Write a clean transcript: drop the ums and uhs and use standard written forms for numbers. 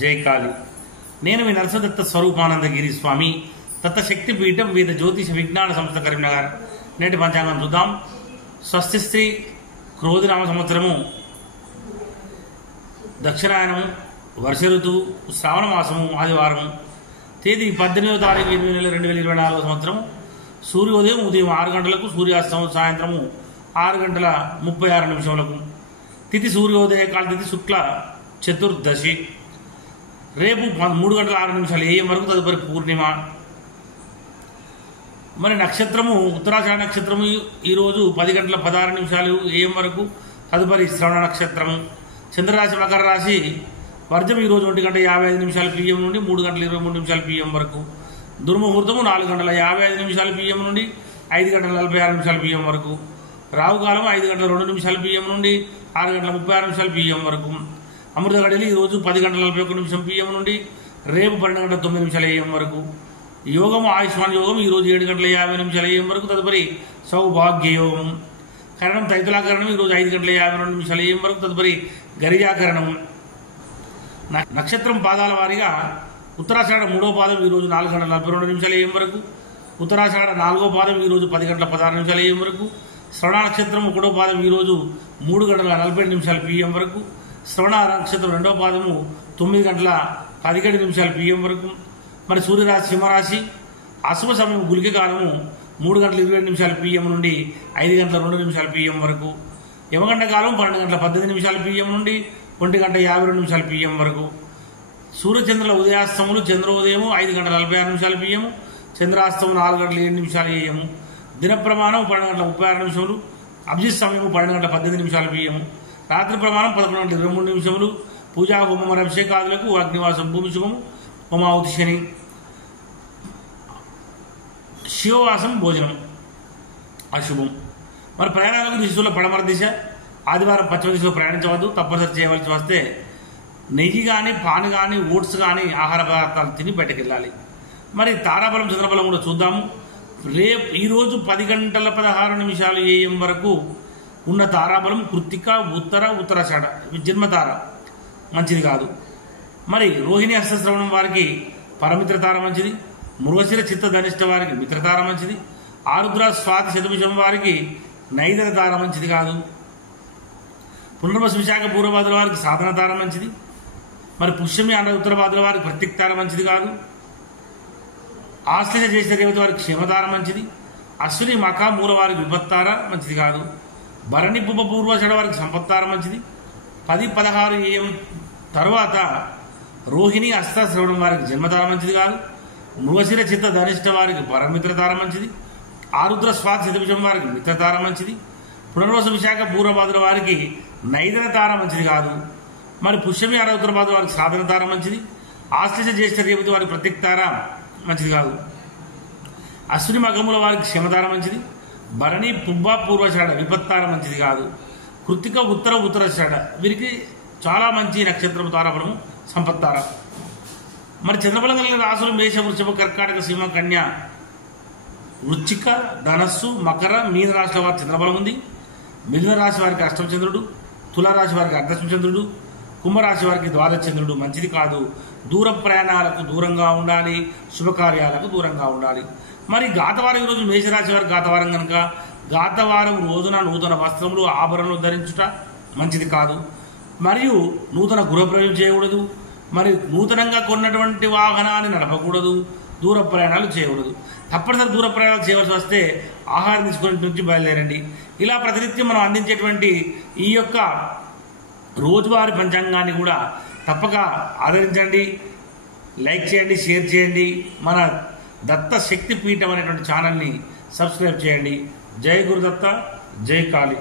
జై కాళి. నేను మీ నరసదత్త స్వరూపానందగిరి స్వామి, దత్తశక్తి పీఠం వేద జ్యోతిష విజ్ఞాన సంస్థ కరీంనగర్. నేటి పంచాంగం చూద్దాం. స్వస్తి శ్రీ క్రోధినామ సంవత్సరము, దక్షిణాయనము, వర్ష ఋతువు, శ్రావణ మాసము, ఆదివారము. తేదీ 18వ తారీఖు 8వ నెల 2024 సంవత్సరం. సూర్యోదయం ఉదయం 6 గంటలకు, సూర్యాస్తమం సాయంత్రము 6 గంటల 36 నిమిషములకు. తిథి సూర్యోదయ కాల తిథి శుక్ల చతుర్దశి. రేపు 3 గంటల 6 నిమిషాలు AM వరకు, తదుపరి పూర్ణిమ. మరి నక్షత్రము ఉత్తరాషాఢ నక్షత్రము ఈరోజు 10 గంటల 16 నిమిషాలు AM వరకు, తదుపరి శ్రవణ నక్షత్రము. చంద్రరాశి మకర రాశి. వర్జం ఈరోజు 1 గంట 55 నిమిషాలు PM నుండి 3 గంటల 23 నిమిషాలు PM వరకు. దుర్ముహూర్తము 4 గంటల 55 నిమిషాలు PM నుండి 5 గంటల 46 నిమిషాలు PM వరకు. రావుకాలం 5 గంటల 2 నిమిషాలు PM నుండి 6 గంటల 36 నిమిషాలు PM వరకు. అమృత గడియలు ఈరోజు 10 గంటల 41 నిమిషం PM నుండి రేపు 12 గంటల 9 నిమిషాలు AM వరకు. యోగము ఆయుష్మాన్ యోగం ఈరోజు 7 గంటల 50 నిమిషాలు AM వరకు, తదుపరి సౌభాగ్య యోగం. కరణం తైతులాకరణం ఈరోజు 5 గంటల 52 నిమిషాలు AM వరకు, తదుపరి గరిజాకరణం. నక్షత్రం పాదాల వారీగా ఉత్తరాషాఢ 3వ పాదం ఈరోజు 4 గంటల 42 నిమిషాలు AM వరకు. ఉత్తరాషాఢ 4వ పాదం ఈరోజు 10 గంటల 16 నిమిషాలు AM వరకు. శ్రవణ నక్షత్రం 1వ పాదం ఈరోజు 3 గంటల 47 నిమిషాలు PM వరకు. శ్రవణ నక్షత్రం 2వ పాదము 9 గంటల 17 నిమిషాలు PM వరకు. మరి సూర్యరాశి సింహరాశి. అశుభ సమయం గుళిక కాలము 3 గంటల 27 నిమిషాలు PM నుండి 5 గంటల 2 నిమిషాలు PM వరకు. యమగంట కాలం 12 గంటల 18 నిమిషాలు PM నుండి 1 గంట 52 నిమిషాలు PM వరకు. సూర్యచంద్రుల ఉదయాస్తములు చంద్రోదయము 5 గంటల 46 నిమిషాలు PM, చంద్రాస్తము 4 గంటల 7 నిమిషాలు AM. దిన ప్రమాణం 12 గంటల 36 నిమిషములు. అభిజిత్ సమయం 12 గంటల 18 నిమిషాలు PM. రాత్రి ప్రమాణం 11 గంటల 23 నిమిషములు. పూజా హోమం అభిషేకాదులకు అగ్నివాసం భూమి శుభము, హోమావతి శని. శివవాసం భోజనం అశుభం. మరి ప్రయాణాలకు దిశలో పడమర దిశ. ఆదివారం పశ్చిమ దిశలో ప్రయాణించవద్దు. తప్పనిసరి చేయవలసి వస్తే నెయ్యి కానీ, పాలు కానీ, ఓట్స్ కానీ ఆహార పదార్థాలు తిని బయటకెళ్ళాలి. మరి తారాబలం చంద్రబలం కూడా చూద్దాము. రేపు ఈరోజు 10 గంటల 16 నిమిషాలు AM వరకు ఉన్న తారాబలం కృత్తిక, ఉత్తరాషాఢ జన్మతార మంచిది కాదు. మరి రోహిణి హస్తశ్రవణం వారికి పరమిత్రతార మంచిది. మృగశిర చిత్త ధనిష్ట వారికి మిత్రతార మంచిది. ఆరుద్ర స్వాతి శతభిషం వారికి నైదర తార మంచిది కాదు. పునర్వసు విశాఖ పూర్వభాద్ర వారికి సాధన తార మంచిది. మరి పుష్యమి అన్న ఉత్తరభాద్ర వారికి ప్రత్యక్ తార మంచిది కాదు. ఆశ్లేష జ్యేష్ఠ రేవతి వారికి క్షేమతార మంచిది. అశ్విని మఖ మూల వారికి విపత్తార మంచిది కాదు. భరణి పుబ్బ పూర్వషడ వారికి సంపత్తార మంచిది. 10-16 AM తర్వాత రోహిణి హస్త శ్రవణం వారికి జన్మతార మంచిది కాదు. మృగశిర చిత్త ధనిష్ట వారికి పరమిత్రతార మంచిది. ఆరుద్ర స్వాతి శతభిషం వారికి మిత్రతార మంచిది. పునర్వసు విశాఖ పూర్వభాద్ర వారికి నైదన తార మంచిది కాదు. మరి పుష్యమి అర ఉత్తరభాద్ర వారికి సాధన తార మంచిది. ఆశ్లేష జ్యేష్ఠ రేవతి వారికి ప్రత్యక్ తార మంచిది కాదు. అశ్విని మగముల వారికి క్షమతార మంచిది. భరణి పుబ్బ పూర్వషాఢ విపత్తార మంచిది కాదు. కృత్తిక ఉత్తరాషాఢ వీరికి చాలా మంచి నక్షత్రం తారాబలము సంపత్తార. మరి చంద్రబలం కలిగిన రాసులు మేష, వృషభ, కర్కాటక, సింహ, కన్య, వృశ్చిక, ధనస్సు, మకర, మీన రాశుల వారికి చంద్రబలం ఉంది. మిథున రాశి వారికి అష్టమ చంద్రుడు, తులారాశి వారికి అర్ధశమ చంద్రుడు, కుంభరాశి వారికి ద్వాదశ చంద్రుడు మంచిది కాదు. దూర ప్రయాణాలకు దూరంగా ఉండాలి. శుభకార్యాలకు దూరంగా ఉండాలి. మరి గాతవారం ఈరోజు మేషరాశి వారికి గాతవారం కనుక గాతవారం రోజున నూతన వస్త్రములు, ఆభరణలు ధరించుట మంచిది కాదు. మరియు నూతన గృహప్రవేశం చేయకూడదు. మరి నూతనంగా కొన్నటువంటి వాహనాన్ని నడపకూడదు. దూర ప్రయాణాలు చేయకూడదు. తప్పనిసరి దూర ప్రయాణాలు చేయవలసి వస్తే ఆహారం తీసుకునే నుంచి బయలుదేరండి. ఇలా ప్రతినిత్యం మనం అందించేటువంటి ఈ యొక్క రోజువారీ పంచాంగాన్ని కూడా తప్పక ఆదరించండి, లైక్ చేయండి, షేర్ చేయండి. మన దత్త శక్తి పీఠం అనేటువంటి ఛానల్ని సబ్స్క్రైబ్ చేయండి. జై గురుదత్త, జై కాళి.